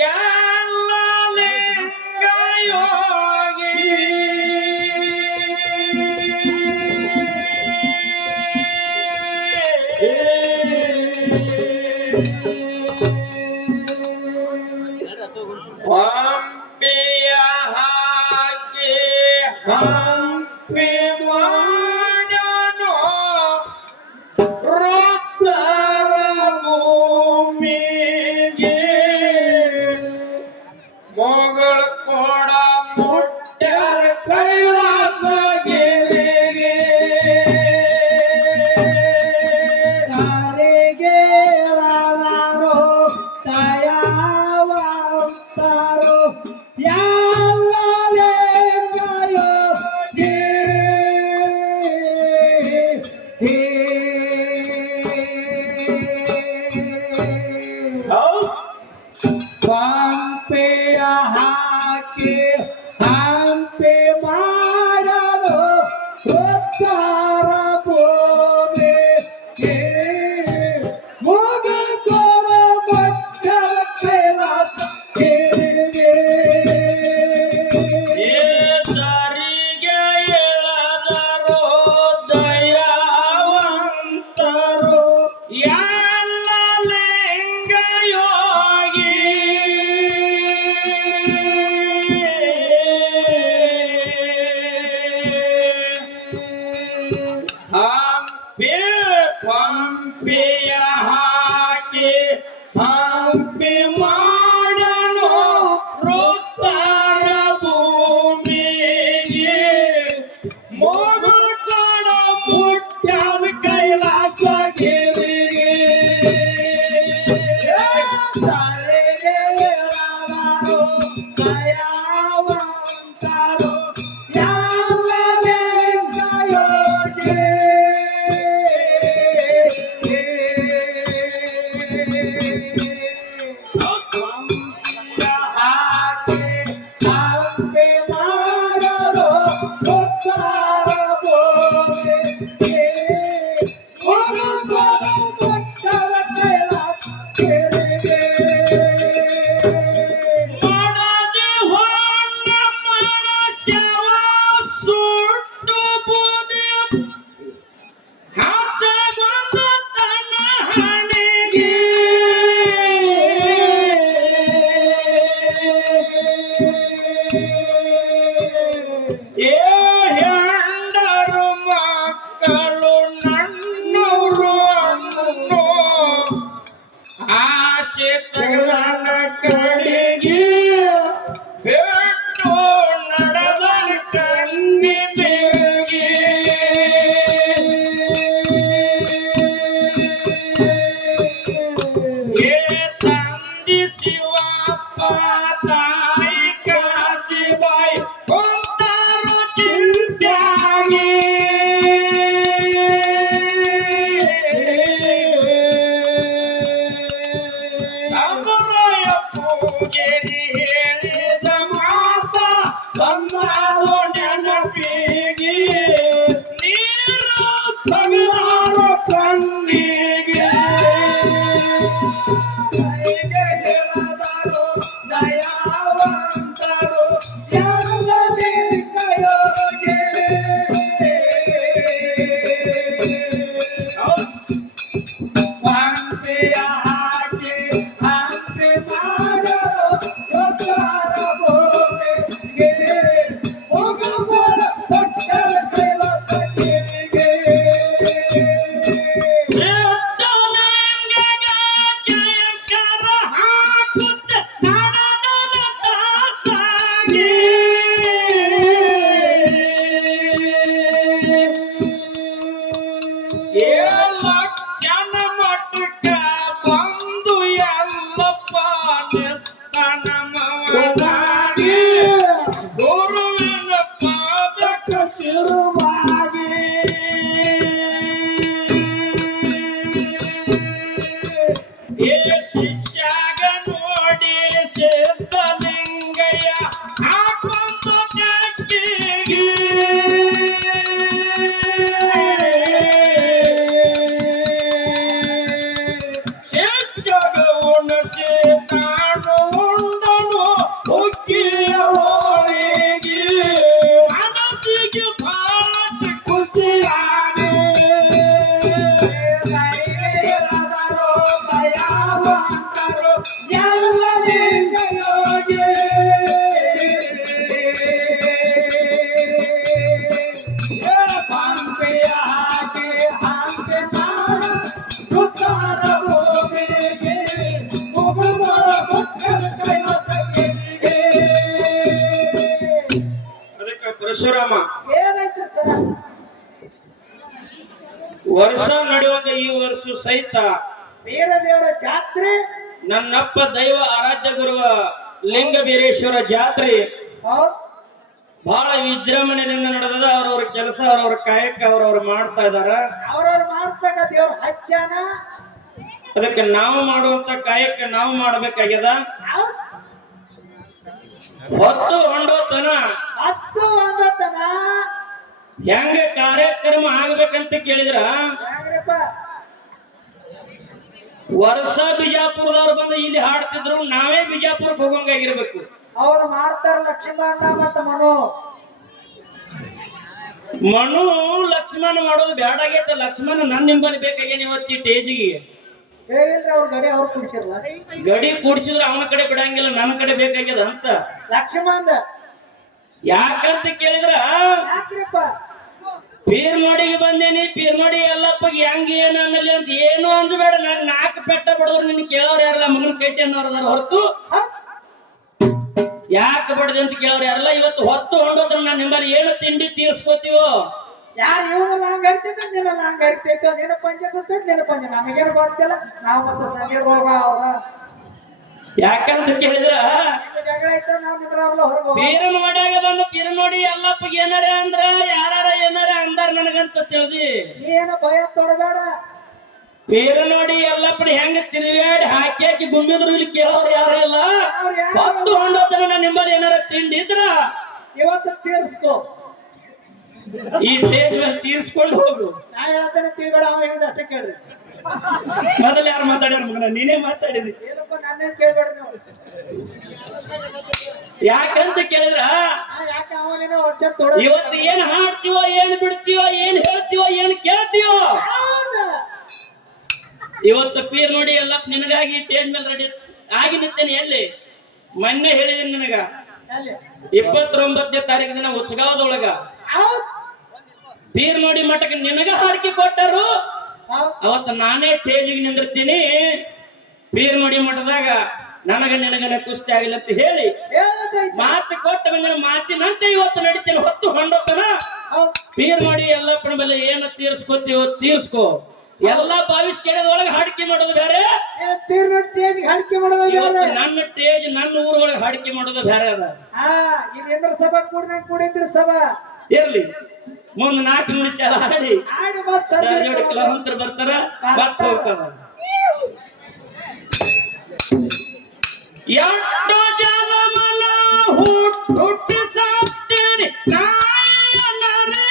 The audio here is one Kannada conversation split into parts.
ಎಲ್ಲ ಲಿಂಗ ಯೋಗಿ ಹಂಪಿಯ ಹಾಕಿ ಹಂಪಿ ಮಾಡನು ವೃತ್ತರ ಭೂಮಿಗೆ ಮೊಗಳ ಕೊಡ ಮುಟ್ಟ್ಯಾರ ಕೈಲಾಸಗಿರಿಗೆ ತಾರಿಗೆ ಆದಾರೋ ದಯಾವಂತರು ಎಲ್ಲ ಲಿಂಗಯೋಗಿ ಹಂಪೆಯ ಹಾಕಿ ಹಂಪೆ ಮಾಡಲು ಉತ್ತರ ಭೂಮಿಗೆ ಮೊಗಳ ಕೊಡ ಮಕ್ಕಳ ಕೈಲಾಸ ಗಿರಿಗೆ ದಾರಿಗೆ ಎಳೆದರು ದಯಾವಂತರು ಎಲ್ಲ ಲಿಂಗ ಯೋಗಿ ಹಂಪಿ ಹಂಪಿಯ ಹಾಕಿ ಹಂಪಿ ಮಾಡಲು ವೃತ್ತರ ಭೂಮಿಗೆ ಮೊಗಳ ಕೊಡ ಮುಟ್ಟ್ಯಾದ ಕೈಲಾಸಗಿರಿಗೆ ತಾರಿಗೆ ಆದಾರೋ ದಯಾವಂತರು ಎಲ್ಲ ಲಿಂಗಯೋಗಿ ಹಾಕಿ ಹಂಪಿ ಮಾಡಲು ಉತ್ತರ ಭೂಮಿಗೆ ಮೊಗಳ ಮಕ್ಕಳ ಕೈಲಾಸ ಗಿರಿಗೆ ಮಾಡದೆ ಹೊನ್ನ ಮನಸ್ಯವ ಸುಟ್ಟು ಬೂದಿ ಹಚ್ಚ ಬಂದ ತನ್ನ ಹಣೆಗೆ ಏ ಹೆಂಡರು ಮಕ್ಕಳು ನನ್ನವರು ಅನ್ನೋ ಆಸೆ ತಗಲನ ಕಡೆಗೆ ಬಿಟ್ಟು ನಡೆದ ಕಂದಿ ಬೇಗೆ ಏ ತಂದಿ ಶಿವಪ್ಪ ತಾಯಿ ಕಾಶಿಬಾಯಿ ಕುಂತರು ಚಿಂತ್ಯಾಗಿ ಅಮರಾಯ ಪೂಜೆರಿ ಹೇಳಿದ ಮಾತ ಬಂದಾರೋ ನೆನಪಿಗೆ ನೀರು ತಗಲಾರೋ ಕಣ್ಣಿಗೆ ತಾರಿಗೆ ಆದಾರೋ ದಯಾವಂತರು ಎಲ್ಲ ಲಿಂಗಯೋಗಿ ಹಂಪೆಯ ಹಾಕಿ ಹಂಪಿ ಮಾಡಲು ಉತ್ತರ ಭೂಮಿಗೆ ಮೊಗಳ ಕೊಡ ಮಕ್ಕಳ ಕೈಲಾಸ ಗಿರಿಗೆ ಸಿದ್ಧಲಿಂಗಗೆ ಜಯ ಸಹಿತ ಬೀರ ದೇವರ ಜಾತ್ರೆ ನನ್ನಪ್ಪ ದೈವ ಆರಾಧ್ಯ ಗುರುವ ಲಿಂಗ ಬೀರೇಶ್ವರ ಜಾತ್ರೆ ಹೌದ್ ಬಹಳ ವಿಜೃಂಭಣೆಯಿಂದ ನಡೆದದ. ಅವ್ರವ್ರ ಕೆಲಸ ಅವ್ರವ್ರ ಕಾಯಕ ಅವ್ರವ್ರು ಮಾಡ್ತಾ ಇದಾರ. ಅವ್ರವ್ರು ಮಾಡ್ತಾಗ ದೇವ್ರ ಹಚ್ಚಾನ ಅದಕ್ಕೆ ನಾವು ಮಾಡುವಂತ ಕಾಯಕ ನಾವು ಮಾಡ್ಬೇಕಾಗ್ಯದ. ಹೌದ್ ಹೊತ್ತು ಹೊಂಡೋತನ ಹತ್ತು ಒಂದತನ ಹೆಂಗ ಕಾರ್ಯಕ್ರಮ ಆಗ್ಬೇಕಂತ ಕೇಳಿದ್ರ ಹೆಂಗ್ರಪ್ಪ ವರ್ಷ ಬಿಜಾಪುರದವ್ರು ಬಂದು ಇಲ್ಲಿ ಹಾಡ್ತಿದ್ರು, ನಾವೇ ಬಿಜಾಪುರಕ್ಕೆ ಹೋಗಂಗಾಗಿರ್ಬೇಕು. ಅವ್ರು ಮಾಡ್ತಾರ ಲಕ್ಷ್ಮಣ ಮತ್ತ ಮನು ಲಕ್ಷ್ಮಣ ಮಾಡೋದು ಬ್ಯಾಡಾಗೈತ. ಲಕ್ಷ್ಮಣ ನನ್ನ ನಿಂಬಲ್ಲಿ ಬೇಕಾಗೇನಿ ಇವತ್ತಿ ಟೇಜಿಗೆ. ಹೇಳಿಲ್ರಿ ಅವ್ರ ಗಡಿ ಅವ್ರು ಕುಡಿಸಿರ್ಲ ಗಡಿ ಕೂಡ್ಸಿದ್ರೆ ಅವನ ಕಡೆ ಬಿಡಂಗಿಲ್ಲ, ನನ್ನ ಕಡೆ ಬೇಕಾಗ್ಯದ ಅಂತ. ಲಕ್ಷ್ಮಂದ ಯಾಕಂತ ಕೇಳಿದ್ರ ಯಾಕ್ರಿಪ್ಪ ಪೀರ್ಮೋಡಿಗೆ ಬಂದೇನಿ, ಪೀರ್ಮೋಡಿ ಎಲ್ಲಪ್ಪಗೆ ಹೆಂಗ ಏನ್ ಅನ್ನಲಿ ಅಂತ ಏನು ಅಂದ್ಬೇಡ. ನಾನು 4 ಪೆಟ್ಟ ಬಡದ್ರು ನಿನ್ ಕೇಳೋರು ಯಾರಲ್ಲ, ಮಗನ ಕಟ್ಟಿ ಅನ್ನೋರದಾರ ಹೊರತು ಯಾಕೆ ಬಡ್ದೆ ಅಂತ ಕೇಳೋರು ಯಾರಲ್ಲ. ಇವತ್ತು ಹೊತ್ತು ಹೊಂಡೋದ್ರ ನಾನು ನಿಮ್ಮಲ್ಲಿ ಏನು ತಿಂಡಿ ತೀರ್ಸ್ಕೋತೀವೋ. ಯಾರು ಇವನೆಲ್ಲ ಹಂಗ ಅರಿತೈತ ನೀನೆಲ್ಲ ಹಂಗ ಅರಿತೈತ. ನಿನ್ನ ಪಂಚ ಪುಸ್ತಕ ನಿನ್ನ ಪಂಚ ನಮಗೇನು ಗೊತ್ತಿಲ್ಲ. ನಾವು ಮತ್ತೆ ಸಂಗೀರ್ದೋಗ ಅವ್ರ ಯಾಕಂತ ಕೇಳಿದ್ರ ಜಗಳ ಐತ ನಾವ್ ನಿಂದ್ರಲ್ಲ ಹೊರಗೆ ಪೀರನ್ ಮಾಡ್ಯಾಗ ಬಂದು ಪೀರ ನೋಡಿ ಎಲ್ಲಪ್ಪಗೆ ಏನಾರ ಅಂದ್ರ ಯಾರ ಏನಾರ ಅಂದಾರ ನನಗಂತ ತಿಳಿದಿ. ನೀನು ಭಯ ತೊಡಬೇಡ. ಪೀರ ನೋಡಿ ಎಲ್ಲಪ್ಪಡಿ ಹೆಂಗ ತಿರುಗಾಡಿ ಹಾಕಿ ಹಾಕಿ ಗುಮ್ಮಿದ್ರು ಇಲ್ಲಿ ಕೇಳೋರು ಯಾರು ಇಲ್ಲ. ಹೊತ್ತು ಹೊಂಡೋತನ ನಾನು ನಿಮ್ಮಲ್ಲಿ ಏನಾರ ತಿಂಡಿ ಇದ್ರ ಇವತ್ತು ತೀರ್ಸ್ಕೋ. ಈ ಸ್ಟೇಜ್ ಮೇಲೆ ತೀರ್ಸ್ಕೊಂಡು ಹೋಗು. ನಾ ಹೇಳ್ತಾನೆ ತಿಳ್ಬೇಡ. ಅವ ಹೇಳಿದ ಅಷ್ಟೇ ಕೇಳ್ರಿ. ಮೊದಲು ಯಾರು ಮಾತಾಡ್ಯಾರ ಮಗನ? ನೀನೇ ಮಾತಾಡಿದ್ರಿ. ಏನಪ್ಪ ನನ್ನೇನ್ ಕೇಳ್ಬೇಡ್ರಿ ನೀವು. ಯಾಕಂತ ಕೇಳಿದ್ರ ಯಾಕೆ ಅವನೇನೋ ಹೊಡ್ಚ ತೊಡ ಇವತ್ತು ಏನ್ ಹಾಡ್ತೀವೋ, ಏನ್ ಬಿಡ್ತೀವೋ, ಏನ್ ಹೇಳ್ತೀವೋ, ಏನ್ ಕೇಳ್ತೀವೋ. ಇವತ್ತು ಪೀರ್ ನೋಡಿ ಎಲ್ಲ ನಿನಗಾಗಿ ಸ್ಟೇಜ್ ಮೇಲೆ ರೆಡಿ ಆಗಿ ನಿಂತೇನೆ. ಎಲ್ಲಿ ಮೊನ್ನೆ ಹೇಳಿದೀನಿ ನಿನಗ 29ನೇ ತಾರೀಕು ದಿನ ಉತ್ಸಗಾವದೊಳಗ ಪೀರ್ ನೋಡಿ ಮಠಕ್ಕೆ ನಿನಗ ಹಾಡಿಕೆ ಕೊಟ್ಟರು. ಅವತ್ತು ನಾನೇ ಸ್ಟೇಜಿಗೆ ನಿಂದಿರ್ತೀನಿ. ಪೀರ್ ನೋಡಿ ಮಠದಾಗ ನನಗ ನಿನಗನ ಕುಸ್ತಿ ಆಗಿಲ್ಲ ಅಂತ ಹೇಳಿ ಮಾತು ಕೊಟ್ಟ ಬಂದ ಮಾತಿನಂತೆ ಇವತ್ತು ನಡೀತೀನಿ. ಹೊತ್ತು ಹೊಂಡೋತನ ಪೀರ್ ಮಾಡಿ ಎಲ್ಲಪ್ಪನ ಮೇಲೆ ಏನು ತೀರ್ಸ್ಕೊತೀವೋ ತೀರ್ಸ್ಕೋ. ಎಲ್ಲಾ ಬಾವಿಸ್ ಕೇಳದೊಳಗೆ ಹಾಡಿಕೆ ಮಾಡೋದು ಬೇರೆ, ಹಾಡಿಕೆ ಮಾಡೋದು ನನ್ನ ಸ್ಟೇಜ್ ನನ್ನ ಊರೊಳಗೆ ಹಾಡಿಕೆ ಮಾಡೋದು ಬೇರೆ ಅದ. ಇಲ್ಲಿ ಎಂದ್ರ ಸಭಾ ಕೂಡಿದ್ರಿ ಸಭಾ ಇರ್ಲಿ. ಮುಂದ್ 4 ನುಡಿ ಚಾಲ ಹಾಡಿ ಕಲಾವಂತರು ಬರ್ತಾರ, ಬತ್ ಹೋಗ್ತಾರ. ಎಷ್ಟು ಜನಮನ ಹುಟ್ಟಿ ಸಾಕ್ತೀನಿ ನಾಯನರಿಯಾಗಿ.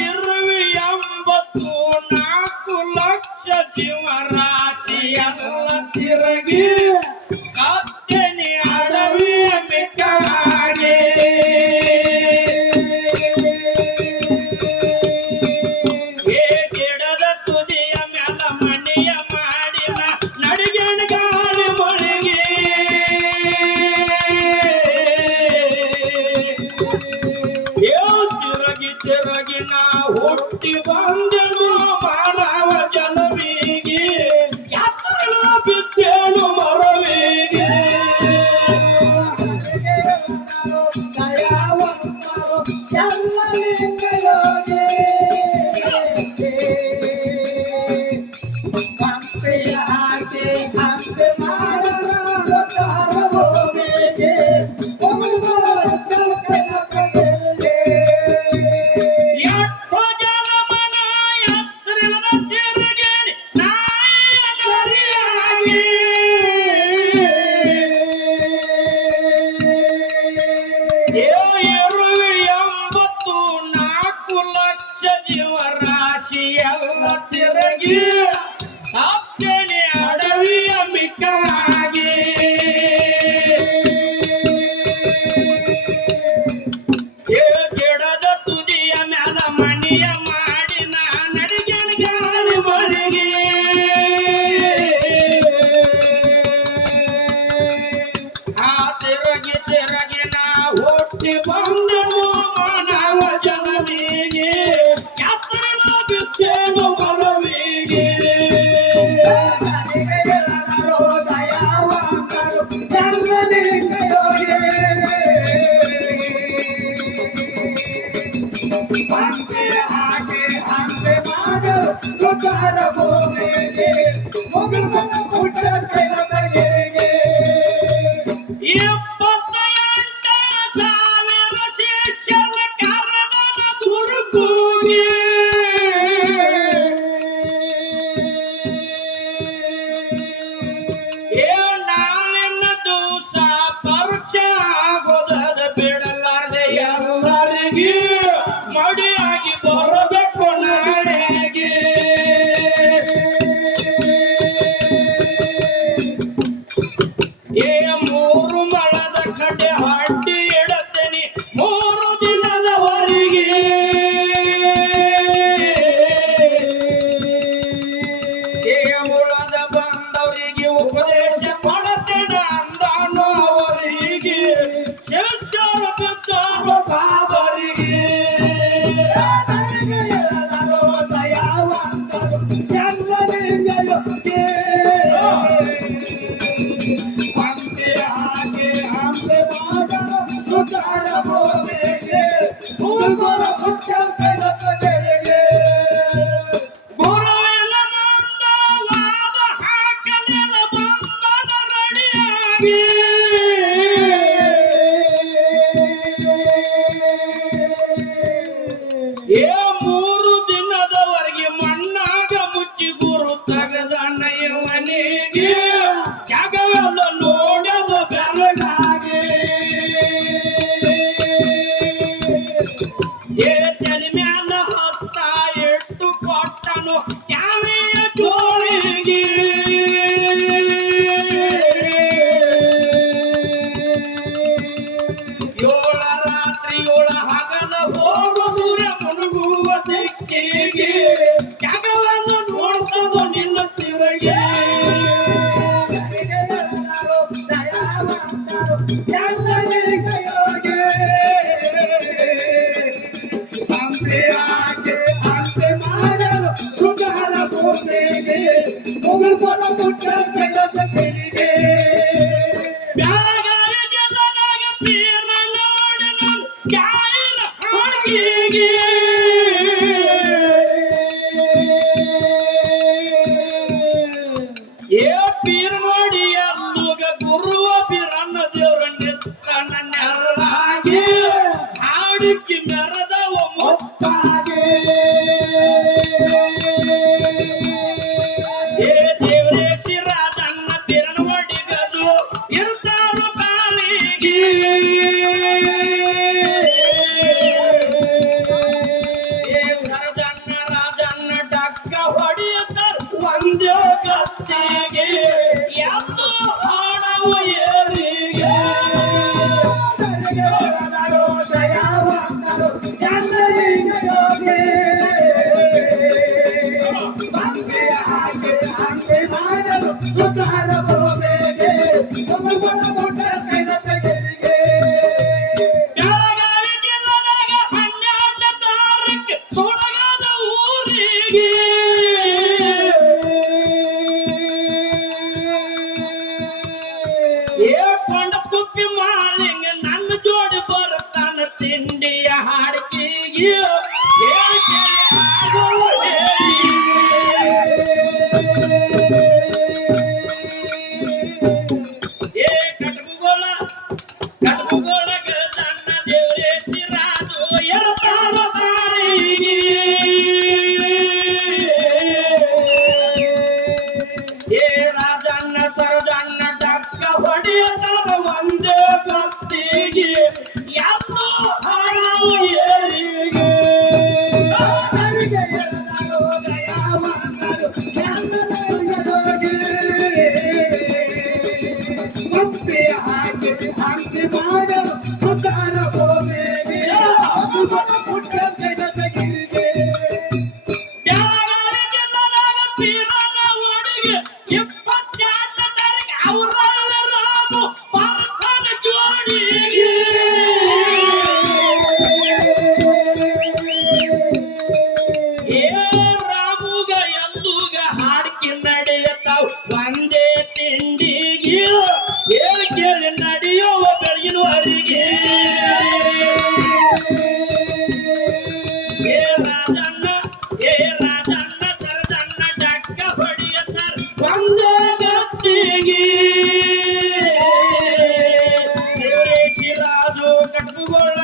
ಇರುವಿ 84 ಲಕ್ಷ ಜೀವರಾಶಿಯಲ್ಲ ತಿರುಗಿ ಸತ್ಯನಿ ಅಡವಿಯ ಮಿಕ್ಕಾಗೆ. ಗಿಡದ ತುದಿಯ ಮ್ಯಾಲ ಮಣಿಯ ಮಾಡಿನ ನಡಿಗೆಣ ಗಾಳಿ ಮೊಳಗಿ. ತಿರುಗಿ ತಿರುಗಿ ನಾ ಹುಟ್ಟಿ ಬಂದೆನು ಮಾನವ ಜನವಿಗೆ. ಯಾತ್ರೆಲ್ಲ ಬಿದ್ದೇನು ಮರವಿಗೆ. ಜೀವರಾಶಿ ಎಲ್ಲ ತಿರುಗಿ ಸತ್ಯನಿ ಅಡವಿಯ ಮಿಕ್ಕಾಗಿ. ಗಿಡದ ತುದಿಯ ಮ್ಯಾಲ ಮಣಿಯ ಮಾಡಿ ನಾ ನಡಿಗೆಣ ಗಾಳಿ ಮೊಳಗಿ. ಆ ತಿರುಗಿ ತಿರುಗಿ ನಾ ಹುಟ್ಟಿ ಬಂದ ಬಿಡಲಾರ್ದೆ ಎಲ್ಲರಿಗೆ ಮಡಿಯಾಗಿ ಬರಬೇಕು ನಾಳೆಗೆ. ಮೂರು ಮಳದ ಕಡೆ ಹಡ್ಡಿ ಇಡತೇನೆ 3 ದಿನದವರೆಗೆ. ಉಳದ ಬಂದವರಿಗೆ ಉಪದೇಶ ಮಾಡತೇನೆ ಅಂದಾನು ಅವರಿಗೆ ಶಿಷ್ಯರ ಬಿದ್ದಾರು ಬಾಬರಿಗೆ. ಗುರುವಿನ ಮಂದವಾದ ಹಾಕಲಿಲ್ಲ ಬಂದನ ರೆಡಿಯಾಗಿ. ಏ 3 ದಿನದವರೆಗೆ ಮಣ್ಣಾಗ ಮುಚ್ಚಿ ಗುರು ತಗದಣ್ಣ ಇವನಿಗೆ ಜಾಗವೆಲ್ಲ ನೋಡೋದು ಬೆರಗಾಗಿ. ಏ ತಲೆ ಮ್ಯಾಲ ಹಸ್ತ ಇಟ್ಟು ಕೊಟ್ಟನು ಯಾವೆಯ ಜೋಳಿಗೆ. ಏಳ ರಾತ್ರಿ 7 ಹಗಲ ಹೋಗು ಸೂರ್ಯ ಮುಳುಗುವ ದಿಕ್ಕಿಗೆ ಜಾಗವನ್ನು ನೋಡ್ತದೋ ನಿನ್ನ ತಿರುಗಿ. ಬ್ಯಾಳಗಾವಿ ಜಿಲ್ಲದಾಗ ಪೀರ ನೋಡಿ ನಾನು ಜಾಯಿರ ಹಾಡಿಗೆ. ಏ ಪೀರ್ ಮಾಡಿ ಅಲ್ಲುಗ ಗುರುವ ಪೀರನ್ನ ದೇವ್ರ ನಿತ್ತ ನನ್ನ ನೆರಳಾಗಿ ಹಾಡಿಕ್ಕಿ ಮೆರದವ ಮುತ್ತಾಗಿ. ಏ ದೇವರೇ ಶಿರಾಜನ್ನ ಪೀರನ ಒಡಿಗದು ಇರ್ತಾರು ಕಾಲಿಗೆ. ಏ ಸರಜನ್ನ ರಾಜನ್ನ ಡಕ್ಕ ಹೊಡೆಯುತ್ತಾರ ಒಂದೇ ಗತ್ತಿಗೆ ಎಂದು ಹಾಡವ ಏರಿಗೆ. ಬೆಳಗಾವಿ ಜಿಲ್ಲದಾಗ 12ನೇ ತಾರೀಕು ಸುಳಗಾದ ಊರಿಗೆ. ಏ ಕೊಂಡಸ್ಕುಪ್ಪಿ ಮಾಲಿಂಗ ನನ್ನ ಜೋಡಿ ಬರ್ತಾನ ತಿಂಡಿಯ ಹಾಡಿಕೆಗೆ. ಆಗುವ ಏ ಕಟಕುಗೋಳ ನನ್ನ ದೇವರೇ ಶಿರಾಜು ಎರ್ತಾರ ತಾರಿಗೆ. ಏ ರಾಜಣ್ಣ ಸರಜಣ್ಣ ಡಕ್ಕ ಹೊಡೆಯತಾರ ಒಂದೇ ಗತ್ತಿಗೆ ಎಂದು ಹಾಡವ ಏರಿಗೆ. ಬೆಳಗಾವಿ ಜಿಲ್ಲದಾಗ ಪೀರನ ಒಡಿಗೆ 22ನೇ ತಾರೀಕು ಔರಾಳ ರಾಮು ಬರ್ತಾನ ಜೋಡಿಗೆ. ಏ ರಾಮುಗ ಎಲ್ಲುಗ ಹಾಡ್ಕಿ ನಡೆಯತಾವ್ ಒಂದೇ ತಿಂಡಿಗೆ. ಏ ಕೇಳಿ ನಡೆಯುವ ಬೆಳಗಿನವರೆಗೆ. ಏ ರಾಜಣ್ಣ ಸರಜಣ್ಣ ಡಕ್ಕ ಹೊಡೆಯತ್ತಾರ ಒಂದೇ ಗತ್ತಿಗೆ. ದೇವರೇ ಶಿರಾಜು ಕಟಕುಗೋಳ